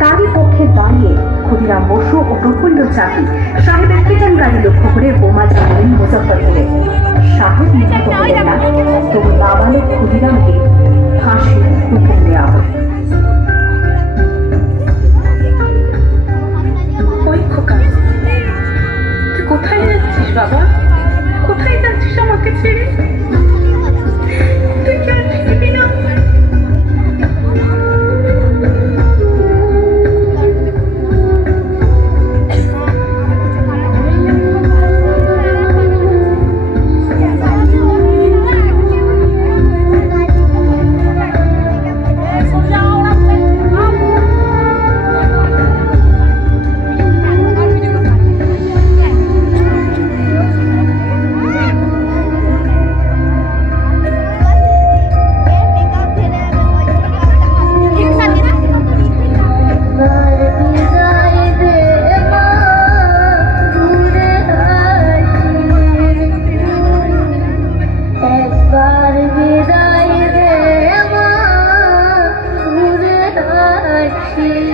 তারই পক্ষে দাঁড়িয়ে ক্ষুদিরাম বসু ও প্রফুল্ল চাকি সাহেবের পিটন গাড়ি লক্ষ্য করে বোমা চালালেন মুজফ্ফরপুরে। সাহেব নিহত হলেন না, তবু নাবালক ক্ষুদিরামকে ফাঁসির হুকুম দেওয়া হয়। কোথায় যাচ্ছিস বাবা? কোথায় যাচ্ছিস আমাকে ছেড়ে? তুই কি আর ফিরবি না? She